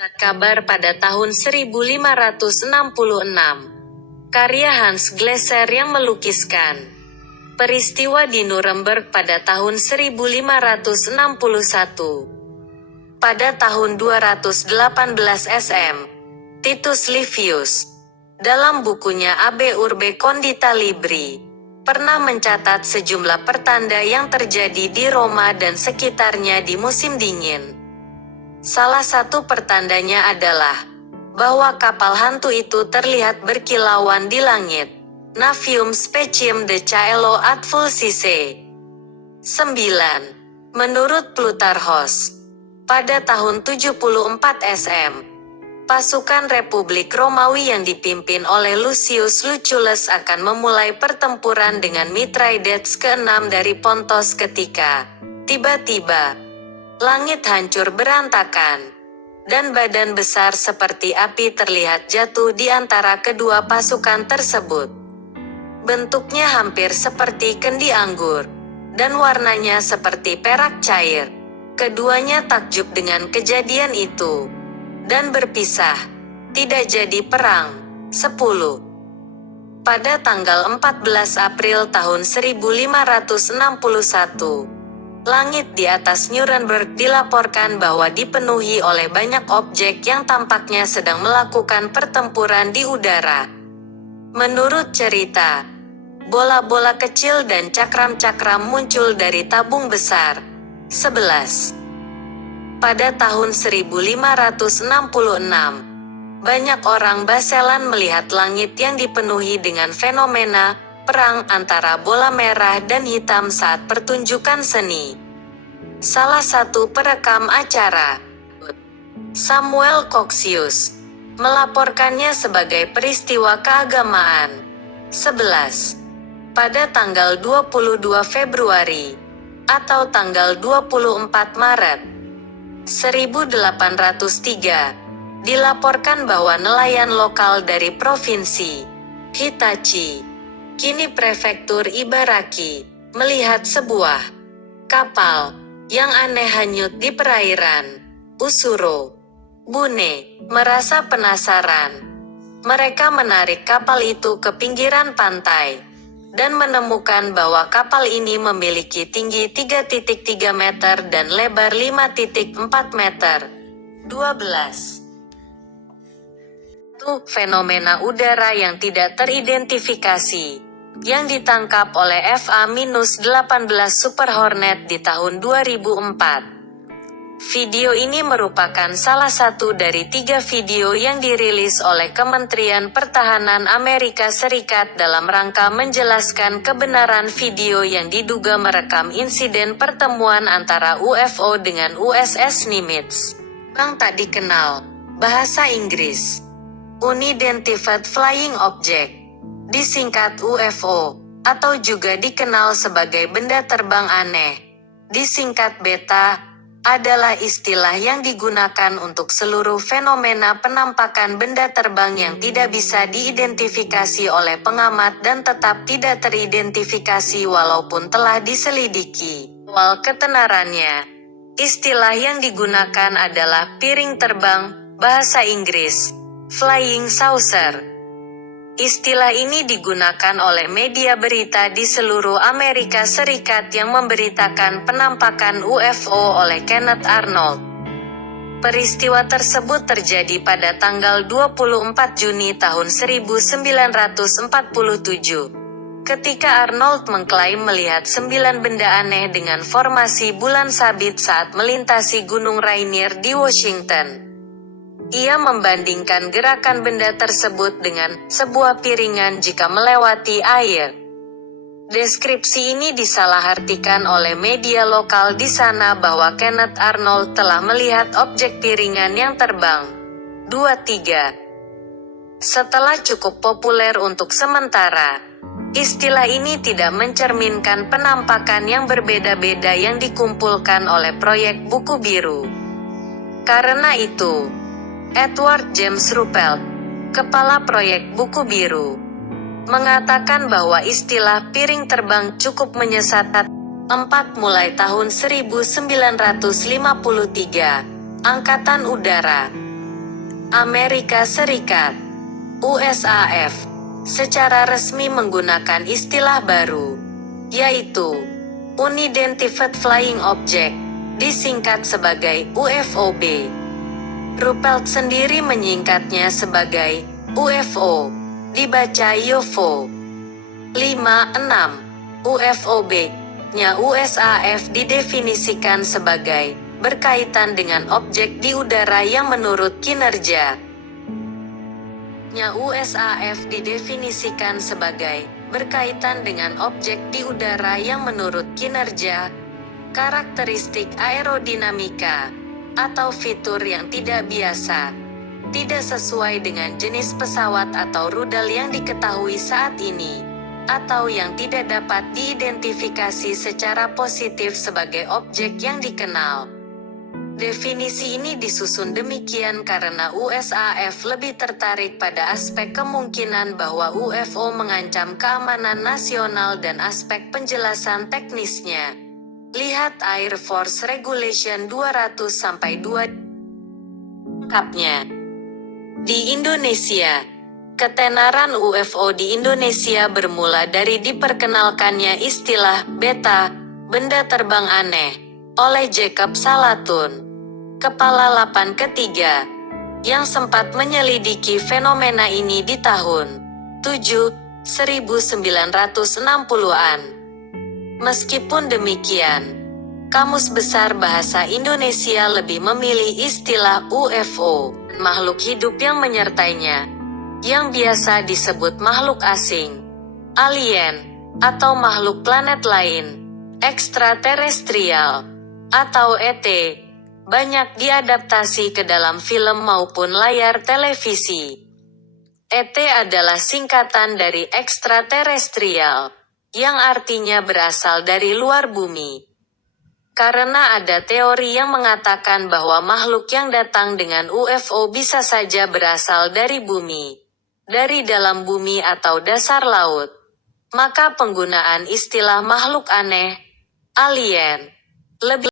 Kabar pada tahun 1566. Karya Hans Glasser yang melukiskan. Peristiwa di Nuremberg pada tahun 1561. Pada tahun 218 SM, Titus Livius, dalam bukunya Ab Urbe Condita Libri, pernah mencatat sejumlah pertanda yang terjadi di Roma dan sekitarnya di musim dingin. Salah satu pertandanya adalah bahwa kapal hantu itu terlihat berkilauan di langit. Navium speciem de caelo ad fulcisse. 9. Menurut Plutarchos, pada tahun 74 SM, pasukan Republik Romawi yang dipimpin oleh Lucius Lucullus akan memulai pertempuran dengan Mithridates ke-6 dari Pontos ketika tiba-tiba langit hancur berantakan, dan badan besar seperti api terlihat jatuh di antara kedua pasukan tersebut. Bentuknya hampir seperti kendi anggur, dan warnanya seperti perak cair. Keduanya takjub dengan kejadian itu, dan berpisah, tidak jadi perang. 10. Pada tanggal 14 April tahun 1561, langit di atas Nuremberg dilaporkan bahwa dipenuhi oleh banyak objek yang tampaknya sedang melakukan pertempuran di udara. Menurut cerita, bola-bola kecil dan cakram-cakram muncul dari tabung besar. 11. Pada tahun 1566, banyak orang Baselan melihat langit yang dipenuhi dengan fenomena perang antara bola merah dan hitam saat pertunjukan seni. Salah satu perekam acara, Samuel Coxius, melaporkannya sebagai peristiwa keagamaan. 11. Pada tanggal 22 Februari, atau tanggal 24 Maret, 1803, dilaporkan bahwa nelayan lokal dari provinsi Hitachi, kini prefektur Ibaraki, melihat sebuah kapal yang aneh hanyut di perairan Usuro. Bune merasa penasaran. Mereka menarik kapal itu ke pinggiran pantai dan menemukan bahwa kapal ini memiliki tinggi 3,3 meter dan lebar 5,4 meter. 12. Fenomena udara yang tidak teridentifikasi yang ditangkap oleh FA-18 Super Hornet di tahun 2004. Video ini merupakan salah satu dari 3 video yang dirilis oleh Kementerian Pertahanan Amerika Serikat dalam rangka menjelaskan kebenaran video yang diduga merekam insiden pertemuan antara UFO dengan USS Nimitz. Bang tak dikenal, bahasa Inggris. Unidentified Flying Object, disingkat UFO, atau juga dikenal sebagai benda terbang aneh, disingkat BETA, adalah istilah yang digunakan untuk seluruh fenomena penampakan benda terbang yang tidak bisa diidentifikasi oleh pengamat dan tetap tidak teridentifikasi walaupun telah diselidiki. Awal ketenarannya, istilah yang digunakan adalah piring terbang, bahasa Inggris, flying saucer. Istilah ini digunakan oleh media berita di seluruh Amerika Serikat yang memberitakan penampakan UFO oleh Kenneth Arnold. Peristiwa tersebut terjadi pada tanggal 24 Juni tahun 1947. Ketika Arnold mengklaim melihat 9 benda aneh dengan formasi bulan sabit saat melintasi Gunung Rainier di Washington. Ia membandingkan gerakan benda tersebut dengan sebuah piringan jika melewati air. Deskripsi ini disalahartikan oleh media lokal di sana bahwa Kenneth Arnold telah melihat objek piringan yang terbang. 23. Setelah cukup populer untuk sementara, istilah ini tidak mencerminkan penampakan yang berbeda-beda yang dikumpulkan oleh proyek Buku Biru. Karena itu, Edward James Ruppelt, kepala proyek Buku Biru, mengatakan bahwa istilah piring terbang cukup menyesatkan. 4. Mulai tahun 1953, Angkatan Udara Amerika Serikat (USAF) secara resmi menggunakan istilah baru, yaitu Unidentified Flying Object, disingkat sebagai UFOB. Ruppelt sendiri menyingkatnya sebagai UFO, dibaca UFO. 5. UFOB-nya USAF didefinisikan sebagai berkaitan dengan objek di udara yang menurut kinerja. USAF didefinisikan sebagai berkaitan dengan objek di udara yang menurut kinerja, karakteristik aerodinamika, atau fitur yang tidak biasa, tidak sesuai dengan jenis pesawat atau rudal yang diketahui saat ini, atau yang tidak dapat diidentifikasi secara positif sebagai objek yang dikenal. Definisi ini disusun demikian karena USAF lebih tertarik pada aspek kemungkinan bahwa UFO mengancam keamanan nasional dan aspek penjelasan teknisnya. Lihat Air Force Regulation 200-2 lengkapnya. Di Indonesia, ketenaran UFO di Indonesia bermula dari diperkenalkannya istilah beta, benda terbang aneh, oleh Jacob Salatun, Kepala Lapan ketiga, yang sempat menyelidiki fenomena ini di tahun 1960-an. Meskipun demikian, Kamus Besar Bahasa Indonesia lebih memilih istilah UFO, makhluk hidup yang menyertainya, yang biasa disebut makhluk asing, alien, atau makhluk planet lain, ekstraterestrial, atau ET, banyak diadaptasi ke dalam film maupun layar televisi. ET adalah singkatan dari ekstraterestrial, yang artinya berasal dari luar bumi. Karena ada teori yang mengatakan bahwa makhluk yang datang dengan UFO bisa saja berasal dari bumi, dari dalam bumi atau dasar laut, maka penggunaan istilah makhluk aneh, alien, lebih